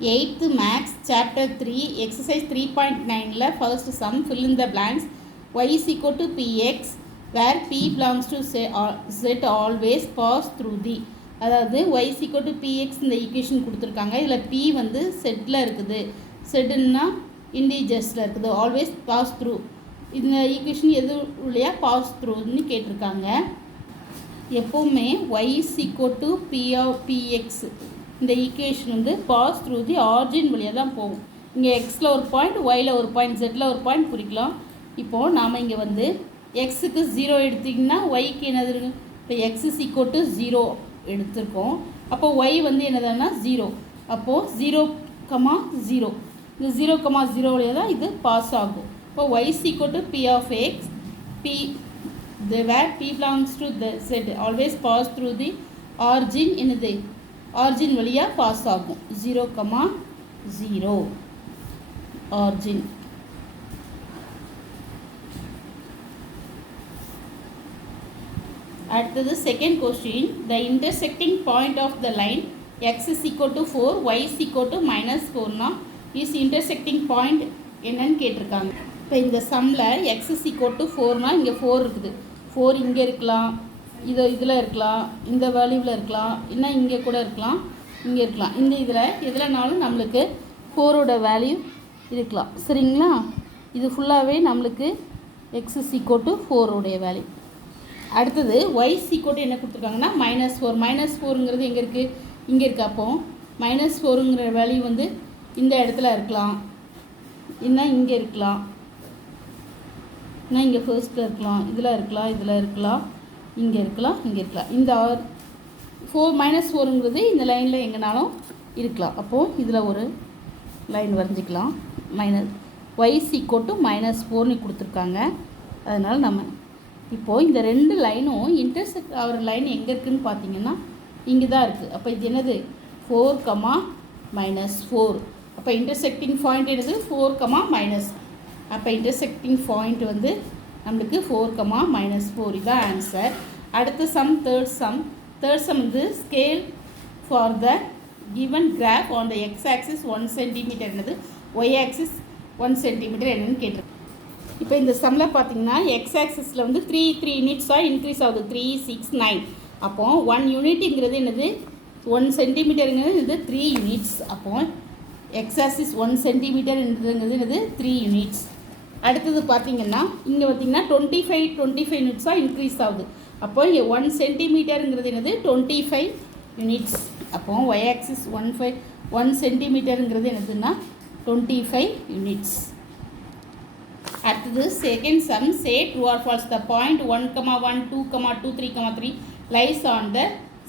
8th Max Chapter 3 Exercise 3.9 first sum fill in the blanks. Y is equal to Px where P belongs to Z always pass through the அதாவது y is equal to Px இந்த equation கொடுத்துருக்காங்க. இதில் P வந்து settle இருக்குது, செட்டுன்னா இண்டிஜர்ஸில் இருக்குது, always pass through. இந்த equation எது இல்லையா பாஸ் த்ரூன்னு கேட்டிருக்காங்க. எப்போவுமே y is equal to P of Px இந்த ஈக்குவேஷன் வந்து பாஸ் த்ரூ தி ஆரிஜின் வழியாக தான் போகும். இங்கே எக்ஸில் ஒரு பாயிண்ட், ஒயில் ஒரு பாயிண்ட், ஜெட்டில் ஒரு பாயிண்ட் குறிக்கலாம். இப்போது நாம் இங்கே வந்து எக்ஸுக்கு 0 எடுத்திங்கன்னா ஒய்க்கு என்னது இருக்குது? இப்போ எக்ஸ் இஸ் ஈக்குவல் டு 0 எடுத்திருக்கோம். அப்போ ஒய் வந்து என்னதுன்னா 0. அப்போது 0,0 இந்த 0,0 வழியாக தான் இது பாஸ் ஆகும். இப்போ y is equal to p of x p where p belongs to the set always pass through the origin என்னது ஆரிஜின் வழியாக பாஸ் ஆகும். 0,0 ஆரிஜின். அடுத்தது second question. The intersecting point of the line x is equal to 4 y is equal to -4னா is intersecting point என்னன்னு கேட்டிருக்காங்க. இப்போ இந்த சம்மில் எக்ஸ் இஸ் ஈக்குவல் டு 4னா இங்கே 4 இருக்குது. 4 இங்கே இருக்கலாம், இதில் இருக்கலாம், இந்த வேல்யூவில் இருக்கலாம், இன்னும் இங்கே கூட இருக்கலாம், இங்கே இருக்கலாம். இந்த எதுலனாலும் நம்மளுக்கு 4ஓட வேல்யூ இருக்கலாம். சரிங்களா? இது ஃபுல்லாகவே நம்மளுக்கு எக்ஸ் இஸ் ஈக்குவல் டு 4ஓடைய வேல்யூ. அடுத்தது ஒய் இஸ் ஈக்குவல் டு என்ன கொடுத்துருக்காங்கன்னா -4. -4ங்கிறது எங்கே இருக்குது? இங்கே இருக்குது. அப்போது -4ங்கிற வேல்யூ வந்து இந்த இடத்துல இருக்கலாம், இன்னும் இங்கே இருக்கலாம், இன்னும் இங்கே ஃபர்ஸ்ட்டில் இருக்கலாம், இதில் இருக்கலாம், இதில் இருக்கலாம், இங்கே இருக்கலாம், இங்கே இருக்கலாம். இந்த -4ங்கிறது இந்த லைனில் எங்கேனாலும் இருக்கலாம். அப்போது இதில் ஒரு லைன் வரைஞ்சிக்கலாம். ஒய் இஸ் ஈக்குவல் டு -4ன்னு கொடுத்துருக்காங்க. அதனால் நம்ம இப்போது இந்த ரெண்டு லைனும் இன்டர்செக்ட் ஆகிற லைன் எங்கே இருக்குதுன்னு பார்த்தீங்கன்னா இங்கே தான் இருக்குது. அப்போ இது என்னது 4,-4. அப்போ இன்டர்செக்டிங் பாயிண்ட் என்னது 4,-. அப்போ இன்டர்செக்டிங் பாயிண்ட் வந்து நம்மளுக்கு 4,-4. இதுதான் ஆன்சர். அடுத்த சம் தேர்ட் சம் வந்து scale for the given graph on the X axis 1 centimetre என்னது, ஒய் ஆக்சிஸ் 1 சென்டிமீட்டர் என்னன்னு கேட்டிருக்கு. இப்போ இந்த சம்மில் பார்த்தீங்கன்னா எக்ஸ் ஆக்சிஸில் வந்து 3 யூனிட்ஸாக இன்க்ரீஸ் ஆகுது. 3, 6, 9. அப்போது 1 யூனிட்டுங்கிறது என்னது 1 சென்டிமீட்டருங்கிறது இது 3 யூனிட்ஸ். அப்போது எக்ஸ் ஆக்சிஸ் 1 சென்டிமீட்டர்ங்கிறது என்னது 3 யூனிட்ஸ். அடுத்தது பார்த்திங்கன்னா இங்கே பார்த்திங்கன்னா 25 யூனிட்ஸாக இன்க்ரீஸ் ஆகுது. அப்போது இங்கே 1 சென்டிமீட்டருங்கிறது என்னது 25 யூனிட்ஸ். அப்போது ஒய் ஆக்சிஸ் 1 சென்டிமீட்டருங்கிறது என்னதுன்னா 25 யூனிட்ஸ். அடுத்தது second sum. Say true or false the point 1,1, 2,2, 3,3 lies on the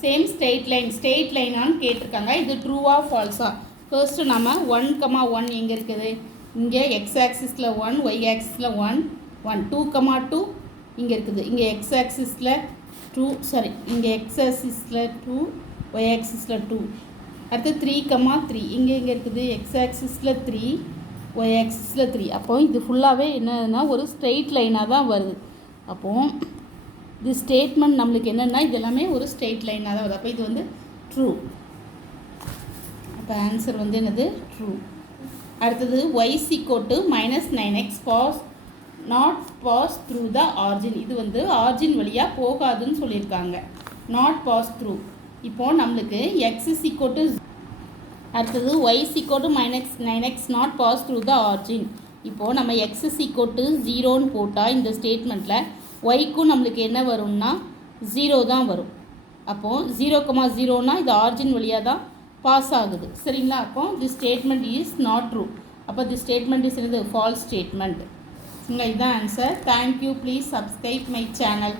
same straight லைனான்னு கேட்டிருக்காங்க. இது ட்ரூவா ஃபால்ஸா? ஃபர்ஸ்ட்டு நம்ம 1,1 எங்கே இருக்குது? இங்கே எக்ஸ் ஆக்சிஸில் 1, ஒய் ஆக்சிஸில் 1, 2,2 இங்கே இருக்குது. இங்கே எக்ஸ் ஆக்சிஸில் 2, இங்கே எக்ஸ் ஆக்சிஸில் 2, ஒய் ஆக்சிஸில் 2. அடுத்து 3,3 இங்கே இருக்குது. எக்ஸ் ஆக்சிஸில் 3, ஒய் ஆக்சிஸில் 3. அப்போது இது ஃபுல்லாகவே என்னன்னா ஒரு ஸ்ட்ரெயிட் லைனாக தான் வருது. அப்போது இது ஸ்டேட்மெண்ட் நம்மளுக்கு என்னென்னா இது எல்லாமே ஒரு ஸ்ட்ரெயிட் லைனாக தான் வருது. அப்போ இது வந்து ட்ரூ. அப்போ ஆன்சர் வந்து என்னது ட்ரூ. அடுத்தது y is equal to -9x not pass through the origin. இது வந்து ஆரிஜின் வழியாக போகாதுன்னு சொல்லியிருக்காங்க. Not pass through. இப்போது நம்மளுக்கு எக்ஸ் இஸ் ஈக்குவல் டு, அடுத்தது y is equal to -9x not pass through the origin. இப்போது நம்ம எக்ஸ் இஸ் ஈக்குவல் டு 0ன்னு போட்டால் இந்த ஸ்டேட்மெண்ட்டில் ஒய்க்கும் நம்மளுக்கு என்ன வரும்னா 0 தான் வரும். அப்போது 0,0னா இது ஆரிஜின் வழியாக தான் பாஸ் ஆகுது. சரிங்களா? அப்போ தி ஸ்டேட்மெண்ட் இஸ் நாட் ட்ரூ. அப்போ தி ஸ்டேட்மெண்ட் இஸ் என்னது ஃபால்ஸ் ஸ்டேட்மெண்ட். இதுதான் answer. Thank you. Please subscribe my channel.